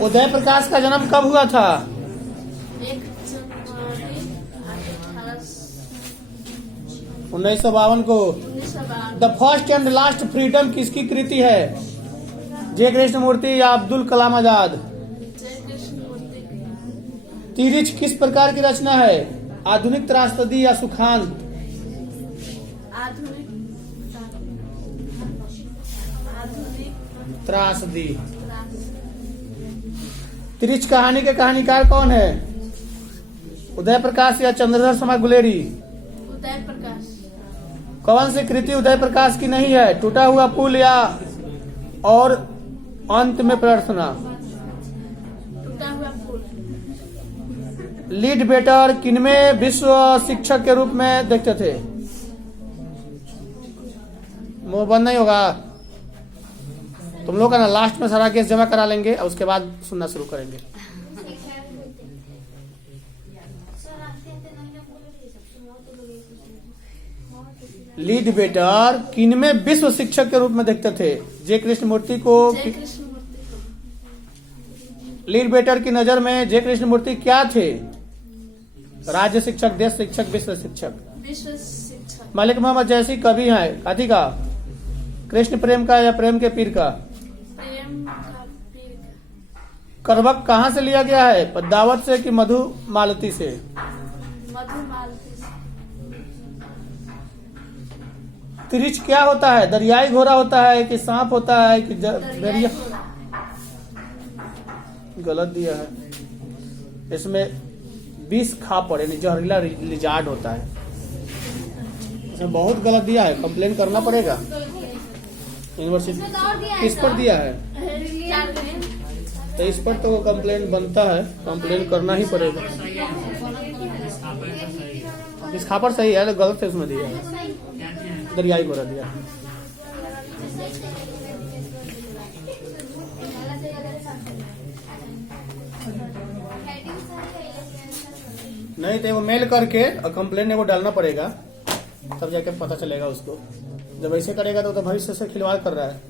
उदय प्रकाश का जन्म कब हुआ था? 1952 को। The first and last freedom किसकी कृति है? जय कृष्णमूर्ति या अब्दुल कलाम आजाद? तिरिच किस प्रकार की रचना है? आधुनिक त्रासदी या सुखांत? त्रासदी। तिरिच कहानी के कहानीकार कौन है? उदय प्रकाश या चंद्रधर शर्मा गुलेरी? उदय प्रकाश। कौन सी कृति उदय प्रकाश की नहीं है? टूटा हुआ पुल या और अंत में प्रार्थना? टूटा हुआ पुल। लीड बेटर किनमें विश्व शिक्षक के रूप में देखते थे? मुंह बंद नहीं होगा तुम लोग का ना। लास्ट में सारा केस जमा करा लेंगे और उसके बाद सुनना शुरू करेंगे। लीड बेटर किनमें विश्व शिक्षक के रूप में देखते थे? जय कृष्णमूर्ति को। लीड बेटर की नजर में जय कृष्णमूर्ति क्या थे? राज्य शिक्षक, देश शिक्षक, विश्व शिक्षक? विश्व शिक्षक। मलिक मोहम्मद जैसी कवि है काथी का? कृष्ण प्रेम का या प्रेम के पीर का? प्रेम का पीर का। करवक कहाँ से लिया गया है? पद्मावत से कि मधु मालती से? मधुमालती से। तिरिच क्या होता है? दरियाई घोड़ा होता है कि सांप होता है कि दरिया? गलत दिया है। इसमें 20 खा पड़े नहीं, जहरीला लिजार्ड होता है। इसमें बहुत गलत दिया है, कंप्लेन करना पड़ेगा यूनिवर्सिटी। किस पर दिया है? तो इस पर तो कंप्लेन बनता है, कंप्लेन करना ही पड़ेगा। इस खापर सही है, गलत से उसमें दिया है, दरियाई घोड़ा दिया है। नहीं तो वो मेल करके और कंप्लेन वो डालना पड़ेगा, तब जाके पता चलेगा उसको। जब ऐसे करेगा तो भविष्य से खिलवाड़ कर रहा है।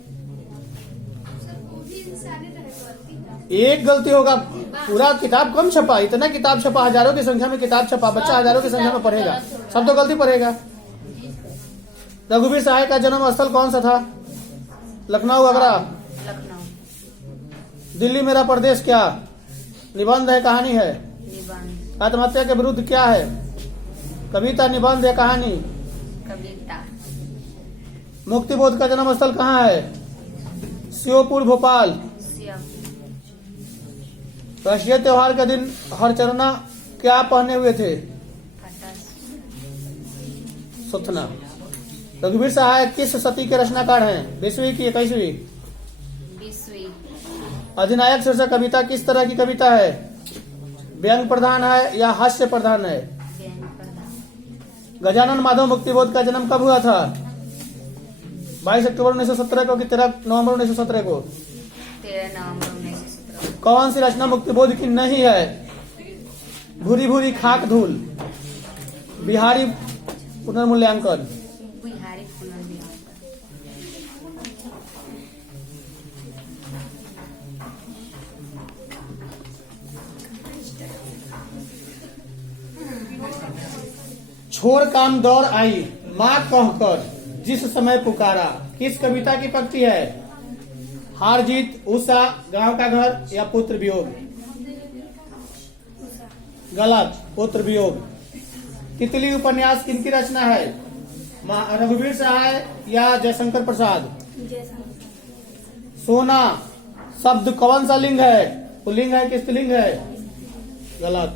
एक गलती होगा, पूरा किताब कम छपा, इतना किताब छपा, हजारों की संख्या में किताब छपा, बच्चा हजारों की संख्या में पढ़ेगा, सब तो गलती पढ़ेगा। रघुवीर सहाय का जन्म स्थल कौन सा था? लखनऊ, आगरा? लखनऊ। दिल्ली मेरा प्रदेश क्या? निबंध है, कहानी है? निबंध। आत्महत्या के विरुद्ध क्या है? कविता, निबंध या कहानी? कविता। मुक्तिबोध का जन्म स्थल कहाँ है? श्योपुर, भोपाल? राष्ट्रीय त्योहार के दिन हरचरना क्या पहने हुए थे? सुथना। रघुवीर सहाय किस सती के रचनाकार हैं? 20वीं की 21वीं? 20वीं। अधिनायक शीर्षक कविता किस तरह की कविता है? व्यंग प्रधान है या हास्य प्रधान है? व्यंग प्रधान। गजानन माधव मुक्तिबोध का जन्म कब हुआ था? 22 अक्टूबर 1917 को कि 13 नवंबर 1917 को? 13 नवंबर 1917। कौन सी रचना मुक्तिबोध की नहीं है? भूरी भूरी खाक धूल? बिहारी पुनर्मूल्यांकन? बिहारी पुनर्विवाह। छोड़ काम दौड़ आई माँ कहकर जिस समय पुकारा, किस कविता की पंक्ति है? हार जीत, उषा, गांव का घर या पुत्र वियोग? गलत, पुत्र वियोग। तितली उपन्यास किनकी रचना है? रघुवीर सहाय या जयशंकर प्रसाद? सोना शब्द कौन सा लिंग है? पुल्लिंग है कि स्त्रीलिंग है? गलत,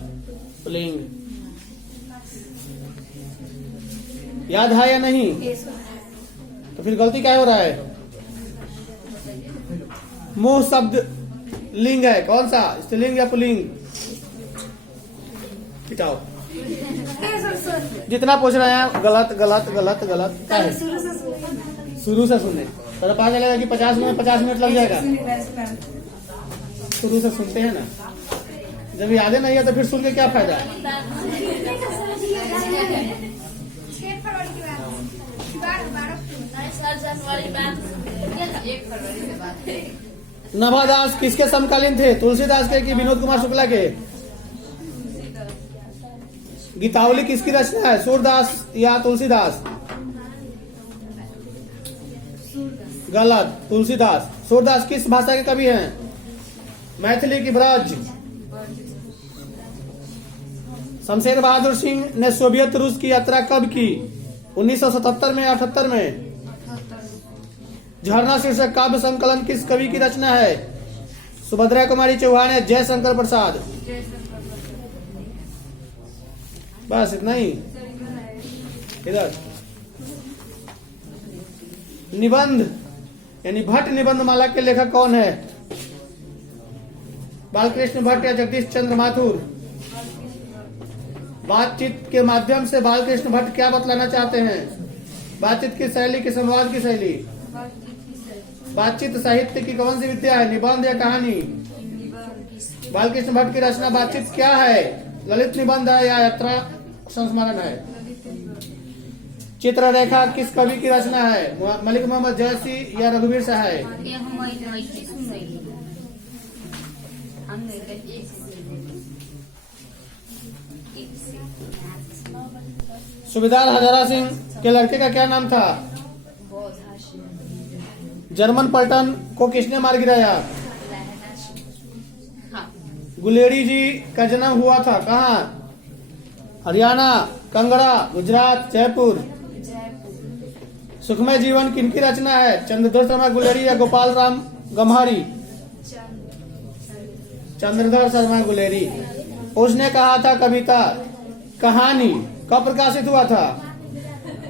पुल्लिंग। याद है या नहीं? तो फिर गलती क्या हो रहा है? मोह शब्द लिंग है, कौन सा? स्त्रीलिंग या पुल्लिंग? खिंचाओ। जितना पूछ रहे हैं गलत गलत गलत गलत क्या है? शुरू से सुने तो पता चलेगा कि 50 मिनट लग जाएगा। शुरू से सुनते हैं ना, जब यादें नहीं है तो फिर सुन के क्या फायदा है? जनवरी बाद 1 फरवरी के बाद नभादास किसके समकालीन थे? तुलसीदास के कि विनोद कुमार शुक्ला के? गीतावली किसकी रचना है? सूरदास या तुलसीदास? गलत, तुलसीदास। सूरदास किस भाषा के कवि हैं? मैथिली की ब्रज? शमशेर बहादुर सिंह ने सोवियत रूस की यात्रा कब की? 1977 में, 78 में? झरना शीर्षक काव्य संकलन किस कवि की रचना है? सुभद्रा कुमारी चौहान या जयशंकर प्रसाद? बस इतना ही। इधर निबंध यानी भट्ट निबंध माला के लेखक कौन है? बालकृष्ण भट्ट या जगदीश चंद्र माथुर? बातचीत के माध्यम से बालकृष्ण भट्ट क्या बतलाना चाहते हैं? बातचीत की शैली की, संवाद की शैली? बातचीत साहित्य की कौन सी विद्या है? निबंध या कहानी? बालकृष्ण भट्ट की रचना बातचीत क्या है? ललित निबंध है या यात्रा संस्मरण है? चित्ररेखा किस कवि की रचना है? मलिक मोहम्मद जयसी या रघुवीर सहाय? सुबेदार हजारा सिंह के लड़के का क्या नाम था? जर्मन पलटन को किसने मार गिराया? गुलेरी जी का जन्म हुआ था कहाँ? हरियाणा, कंगड़ा, गुजरात, जयपुर? सुखमय जीवन किनकी रचना है? चंद्रधर शर्मा गुलेरी या गोपाल राम गम्हारी? चंद्रधर शर्मा गुलेरी। उसने कहा था कविता कहानी कब प्रकाशित हुआ था?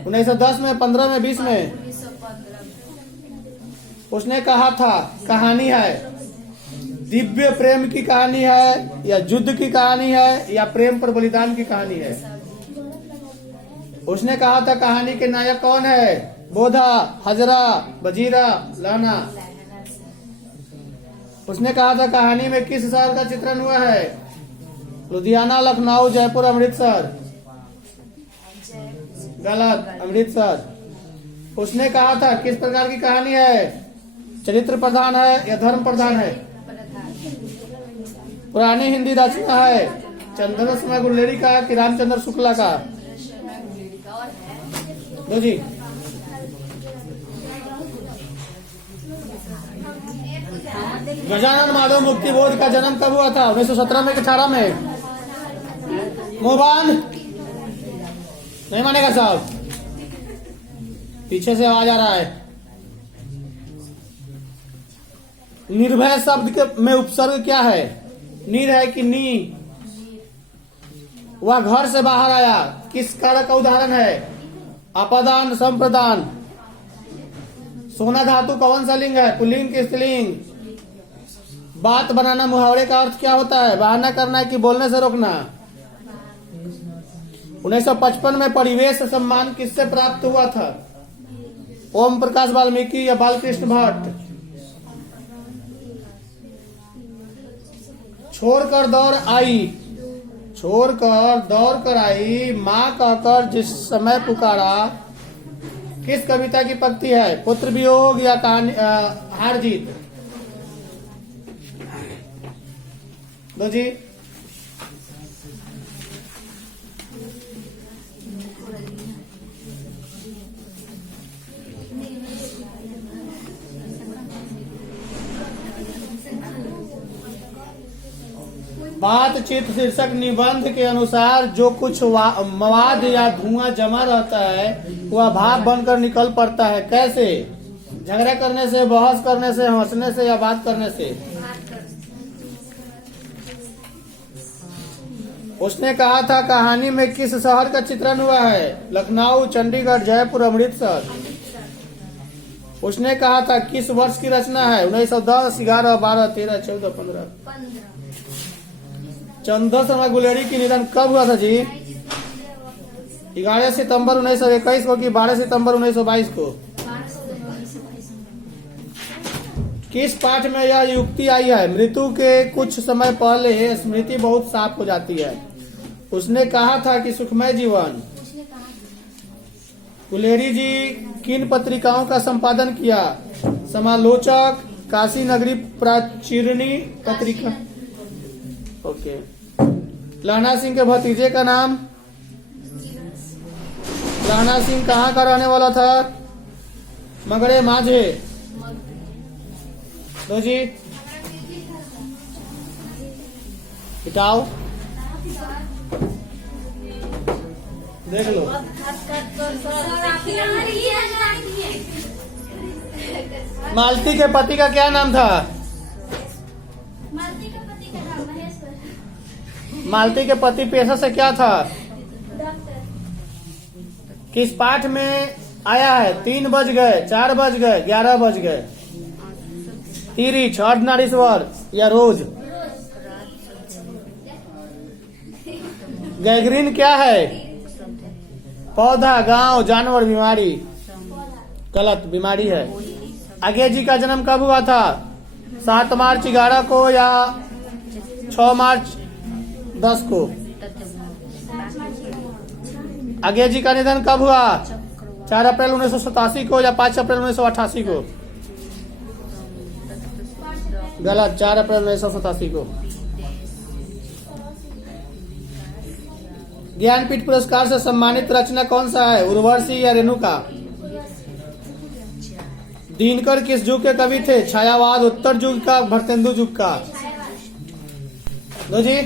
1910 में, 15 में, 20 में? उसने कहा था कहानी है। दिव्य प्रेम की कहानी है या युद्ध की कहानी है या प्रेम पर बलिदान की कहानी है? उसने कहा था कहानी के नायक कौन है? बोधा, हजरा, बजीरा, लाना? उसने कहा था कहानी में किस शहर का चित्रण हुआ है? लुधियाना, लखनऊ, जयपुर, अमृतसर? गलत, अमृतसर। उसने कहा था किस प्रकार की कहानी है? चरित्र प्रधान है या धर्म प्रधान है? पुरानी हिंदी रचना है चंद्रधर शर्मा गुलेरी का कि रामचंद्र शुक्ला का? दो जी। गजानन माधव मुक्तिबोध का जन्म कब हुआ था? 1917 में कि 18 में? मोबान नहीं मानेगा साहब, पीछे से आवाज आ रहा है। निर्भय शब्द के में उपसर्ग क्या है? नीर है कि नी? वह घर से बाहर आया किस कारक का उदाहरण है? अपादान, संप्रदान? सोना धातु कौन सा लिंग है? पुल्लिंग की स्त्रीलिंग? बात बनाना मुहावरे का अर्थ क्या होता है? बहाना करना है कि बोलने से रोकना? 1955 में परिवेश सम्मान किससे प्राप्त हुआ था? ओम प्रकाश वाल्मीकि या बालकृष्ण भट्ट? छोड़कर दौड़ आई, छोड़कर दौड़ कर आई, माँ कहकर जिस समय पुकारा, किस कविता की पंक्ति है? पुत्र वियोग या कहानी हार जीत? दो जी। बातचीत शीर्षक निबंध के अनुसार जो कुछ मवाद या धुआं जमा रहता है वह भाप बनकर निकल पड़ता है। कैसे? झगड़ा करने से, बहस करने से, हंसने से या बात करने से? उसने कहा था कहानी में किस शहर का चित्रण हुआ है? लखनऊ, चंडीगढ़, जयपुर, अमृतसर? उसने कहा था किस वर्ष की रचना है? 1910, 11, 12, 13, 14, 15? चंद्रधर शर्मा गुलेरी की निधन कब हुआ था जी? 11 सितंबर 1921 को कि 12 सितंबर 1922 को? किस पाठ में यह युक्ति आई है? मृत्यु के कुछ समय पहले स्मृति बहुत साफ हो जाती है। उसने कहा था कि सुखमय जीवन। गुलेरी जी किन पत्रिकाओं का संपादन किया? समालोचक, काशी नगरी प्राचीरणी पत्रिका। ओके। लहना सिंह के भतीजे का नाम? लहना सिंह कहाँ का रहने वाला था? मगड़े माझे। दो जी हटाओ, देख लो। मालती के पति का क्या नाम था? मालती का पति का नाम महेश्वर। मालती के पति पेशा से क्या था? डॉक्टर। किस पाठ में आया है? 3 बज गए, 4 बज गए, 11 बज गए। तिरिच, ऑर्डिनरी स्वर या रोज? गैंग्रीन क्या है? पौधा, गांव, जानवर, बीमारी? गलत, बीमारी है। आगे जी का जन्म कब हुआ था? 7 मार्च 11 को या 6 मार्च 10 को? आगे जी का निधन कब हुआ? 4 अप्रैल 1987 को या 5 अप्रैल 1988 को? गलत, 4 अप्रैल 1987 को। ज्ञानपीठ पुरस्कार से सम्मानित रचना कौन सा है? उर्वशी या रेणुका? दिनकर किस युग के कवि थे? छायावाद, उत्तर युग का, भरतेंदु युग का? दो जी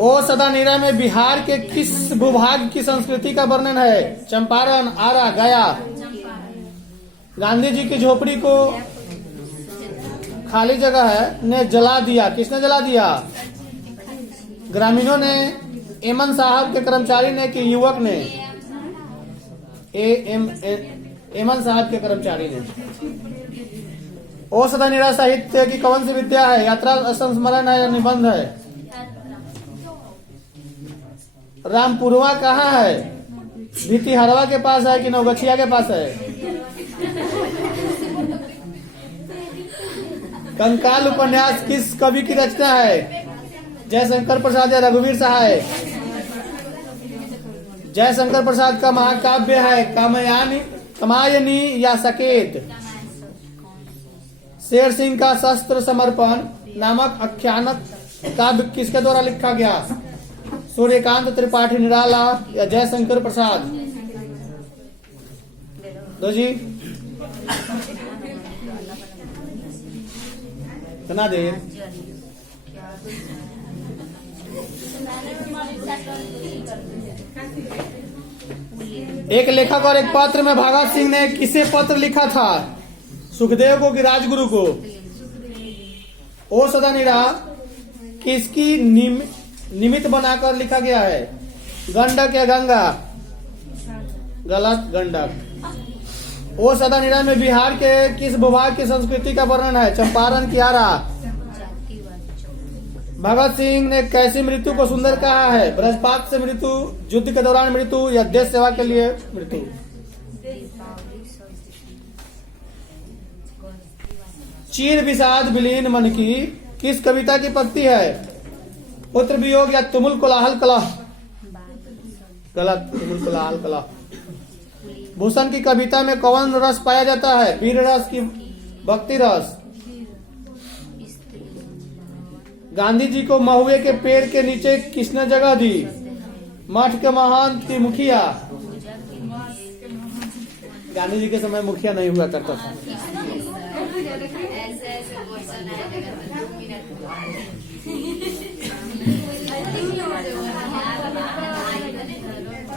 ओ सदानीरा में बिहार के किस भूभाग की संस्कृति का वर्णन है? चंपारण, आरा, गया? गांधी जी की झोपड़ी को खाली जगह है ने जला दिया, किसने जला दिया? ग्रामीणों ने, एमन साहब के कर्मचारी ने कि युवक ने? एमन साहब के कर्मचारी ने। ओ सदानीरा साहित्य की कौन सी विद्या है? यात्रा, संस्मरण है या निबंध है? रामपुरवा कहाँ है? भितिहरवा के पास है कि नवगछिया के पास है? कंकाल उपन्यास किस कवि की रचना है? जयशंकर प्रसाद या रघुवीर सहाय? जयशंकर प्रसाद का महाकाव्य है कामायनी या सकेत? शेर सिंह का शस्त्र समर्पण नामक आख्यानक काव्य किसके द्वारा लिखा गया? सूर्यकांत त्रिपाठी निराला या जयशंकर प्रसाद? दो जी कितना देर? एक लेखक और एक पत्र में भगत सिंह ने किसे पत्र लिखा था? सुखदेव को कि राजगुरु को? ओ सदानीरा किसकी निमित्त बनाकर लिखा गया है? गंडक या गंगा? गलत, गंडक। ओ सदानीरा में बिहार के किस भूभाग की संस्कृति का वर्णन है? चंपारण की आरा? भगत सिंह ने कैसी मृत्यु को सुंदर कहा है? वज्रपात से मृत्यु, युद्ध के दौरान मृत्यु या देश सेवा के लिए मृत्यु? चीर विषाद विलीन मन की किस कविता की पंक्ति है? पुत्र वियोग या तुमुल कोलाहल कलह? गलत, तुमुल कोलाहल कलह। भूषण की कविता में कौन रस पाया जाता है? वीर रस की भक्ति रस? गांधी जी को महुए के पेड़ के नीचे किसने जगह दी? मठ के महंत की मुखिया? गांधी जी के समय मुखिया नहीं हुआ करता था।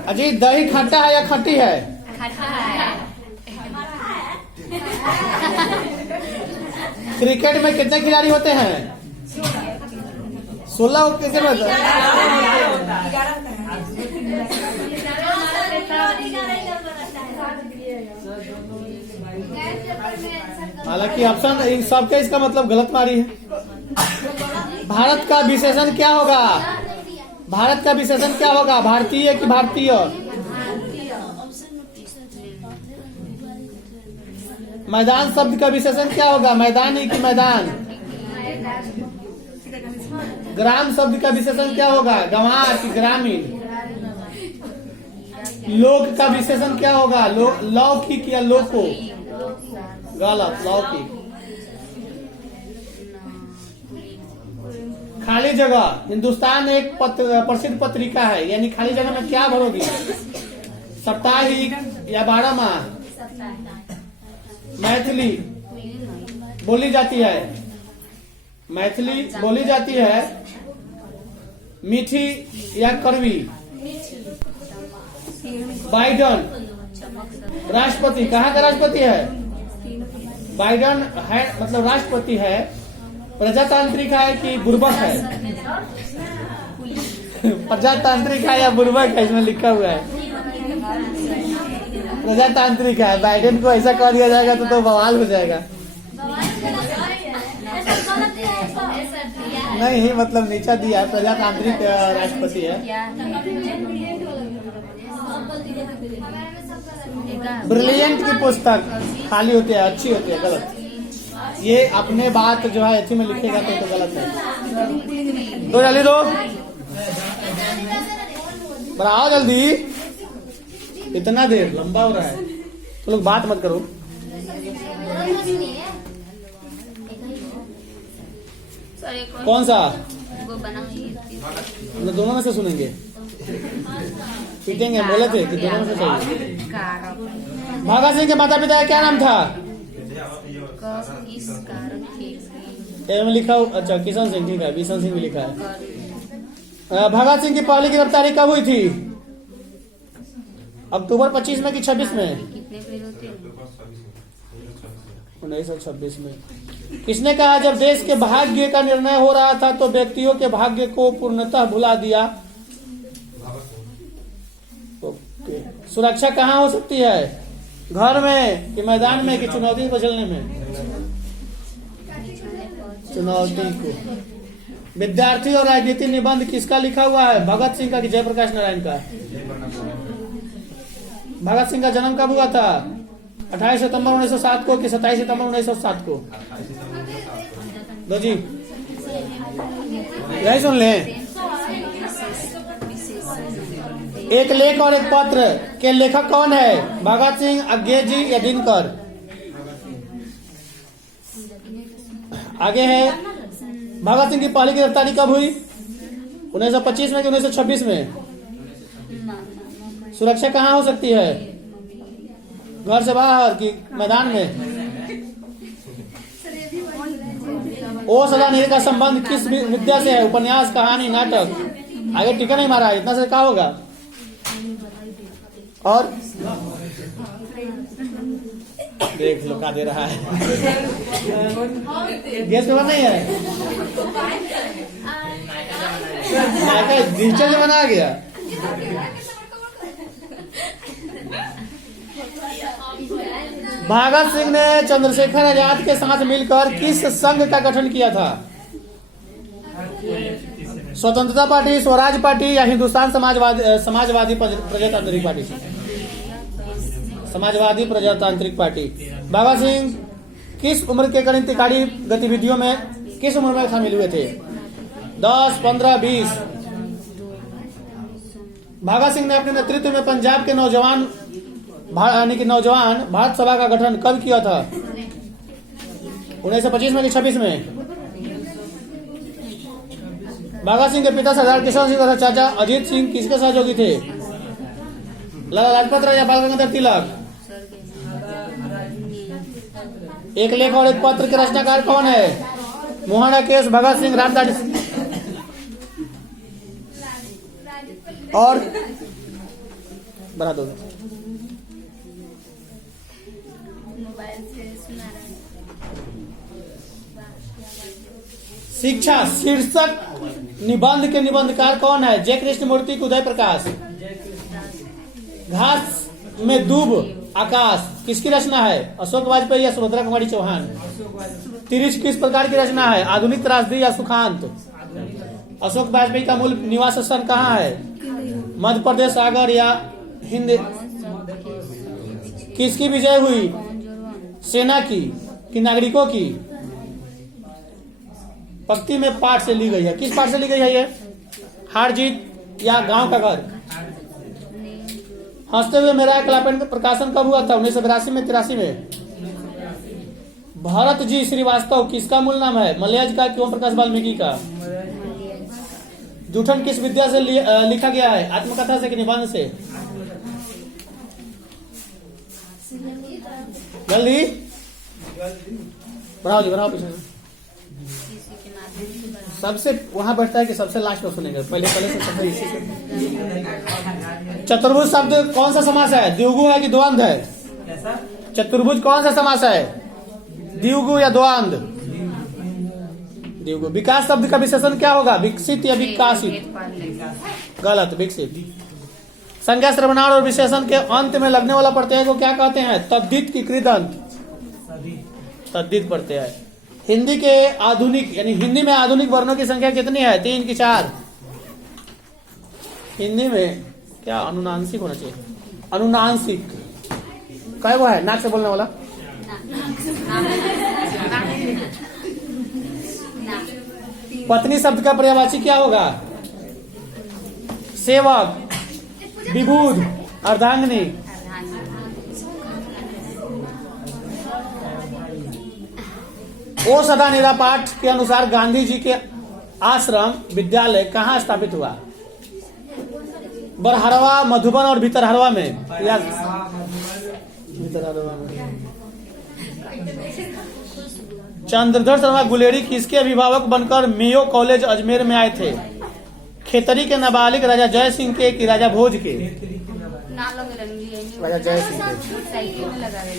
अजी दही खट्टा है या खट्टी है? क्रिकेट में कितने खिलाड़ी होते हैं? 16 कैसे हालांकि ऑप्शन इन सबके इसका मतलब गलत मारी है। भारत का विशेषण क्या होगा? भारत का विशेषण क्या होगा? भारतीय कि भारतीय? मैदान शब्द का विशेषण क्या होगा? मैदानी कि मैदान? ग्राम शब्द का विशेषण क्या होगा? गंवार कि ग्रामीण? लोक का विशेषण क्या होगा? लौकिक या लोको? गलत, लौकिक। खाली जगह, हिंदुस्तान एक प्रसिद्ध पत्रिका है, यानी खाली जगह में क्या भरोगी? साप्ताहिक या 12 माह? मैथिली बोली जाती है, मैथिली बोली जाती है। मीठी या कड़वी? बाइडन राष्ट्रपति, कहाँ का राष्ट्रपति है? बाइडन है मतलब राष्ट्रपति है। प्रजातांत्रिक है कि बुर्बक है? प्रजातांत्रिक है या बुर्बक है, इसमें लिखा हुआ है। प्रजातांत्रिक है। बाइडेन को ऐसा कह दिया जाएगा तो बवाल हो जाएगा। नहीं मतलब नीचा दिया है, प्रजातांत्रिक राष्ट्रपति है। ब्रिलियंट की पुस्तक खाली होती है, अच्छी होती है, गलत। ये अपने बात जो है अच्छी में लिखेगा तो गलत है। दो जल्दी दो, बढ़ाओ जल्दी, इतना देर लंबा हो रहा है तो लोग बात मत करो। कौन सा? वो बना हम दोनों में से सुनेंगे, पीटेंगे। बोले थे कि दोनों में से चाहिए। भगत सिंह के माता पिता का क्या नाम था? में लिखा हो, अच्छा किशन सिंह, ठीक है, बिशन सिंह भी लिखा है। भगत सिंह की पहली गिरफ्तारी कब हुई थी? अक्टूबर 25 में कि 26 में? कितने पेज होते हैं? 1926 में। किसने कहा जब देश के भाग्य का निर्णय हो रहा था तो व्यक्तियों के भाग्य को पूर्णतः भुला दिया? ओके। सुरक्षा कहाँ हो सकती है? घर में कि मैदान में कि चुनौती को झेलने में? चुनौती को। विद्यार्थी और राजनीति निबंध किसका लिखा हुआ है? भगत सिंह का कि जयप्रकाश नारायण का? भगत सिंह का जन्म कब हुआ था? 28 सितंबर 1907 को कि 27 सितंबर 1907 को? दो जी, यही सुन लें। एक लेख और एक पत्र के लेखक कौन है? भगत सिंह, अंग्रेजी या दिनकर? आगे है, भगत सिंह की पहली गिरफ्तारी कब हुई? 1925 में कि 1926 में? सुरक्षा कहाँ हो सकती है? घर से बाहर कि मैदान में? ओ सदा निधि का संबंध किस विद्या से है? उपन्यास, कहानी, नाटक? आगे टिका नहीं मारा, इतना से क्या होगा? और देख लो क्या दे रहा है। गैस पेपर नहीं है, नीचे से बना गया। भगत सिंह ने चंद्रशेखर आजाद के साथ मिलकर किस संघ का गठन किया था? स्वतंत्रता पार्टी, स्वराज पार्टी या हिंदुस्तान समाजवादी प्रजातांत्रिक पार्टी? समाजवादी प्रजातांत्रिक पार्टी। भगत सिंह किस उम्र के क्रांतिकारी गतिविधियों में किस उम्र में शामिल हुए थे? 10, 15, 20? भगत सिंह ने अपने नेतृत्व में पंजाब के नौजवान भारत सभा का गठन कब किया था? 1925 में कि 26 में? भगत सिंह के पिता सरदार किशन सिंह तथा चाचा अजीत सिंह किसके सहयोगी थे? लाला लाजपत राय या बाल गंगाधर तिलक? एक लेख और एक पत्र के रचनाकार कौन है? मोहन केश, भगत सिंह, रामदास और बढ़ा दो। शिक्षा शीर्षक निबंध के निबंधकार कौन है? जय कृष्णमूर्ति, उदय प्रकाश? घास में दूब आकाश किसकी रचना है? अशोक वाजपेयी या सुभद्रा कुमारी चौहान? तिरिश किस प्रकार की रचना है? आधुनिक त्रासदी या सुखांत? अशोक वाजपेयी का मूल निवास स्थान कहाँ है? मध्य प्रदेश, सागर या हिंद? किसकी विजय हुई? सेना की कि नागरिकों की? पंक्ति में पाठ से ली गई है। किस पाठ से ली गई है ये? हार जीत या गांव का घर? हंसते हुए मेरा कलापेन का प्रकाशन कब हुआ था? 1982 में, 83 में? भरत जी श्रीवास्तव किसका मूल नाम है? मलयाज का कि ओम प्रकाश वाल्मीकि का? जूठन किस विद्या से लिखा गया है? आत्मकथा से कि निबंध से? जल्दी बढ़ाओ जी, बढ़ाओ पीछे। सबसे वहां बैठता है कि सबसे लास्ट में सुनेंगे? पहले से सबसे इसी से। चतुर्भुज शब्द कौन सा समास है? द्विगु है कि द्वंद्व है? चतुर्भुज कौन सा समास है? द्विगु या द्वंद्व? द्विगु। विकास शब्द का विशेषण क्या होगा? विकसित या विकासित? गलत, विकसित। संज्ञा सर्वनाम और विशेषण के अंत में लगने वाला प्रत्यय को क्या कहते हैं? तद्धित की कृदंत? तद्धित प्रत्यय। हिंदी के आधुनिक यानी हिंदी में आधुनिक वर्णों की संख्या कितनी है? 3 की 4? हिंदी में क्या अनुनासिक होना चाहिए? अनुनासिक क्या वो है? नाक से बोलने वाला? पत्नी शब्द का पर्यायवाची क्या होगा? सेवक, विबुध, अर्धांगिनी? ओ सदा निरा पाठ के अनुसार गांधी जी के आश्रम विद्यालय कहाँ स्थापित हुआ? बरहरवा, मधुबन और भीतरहरवा में? या भीतरहरवा में? चंद्रधर शर्मा गुलेरी किसके अभिभावक बनकर मेयो कॉलेज अजमेर में आए थे? खेतरी के नाबालिग राजा जय सिंह के कि राजा भोज के? राजा जय सिंह के।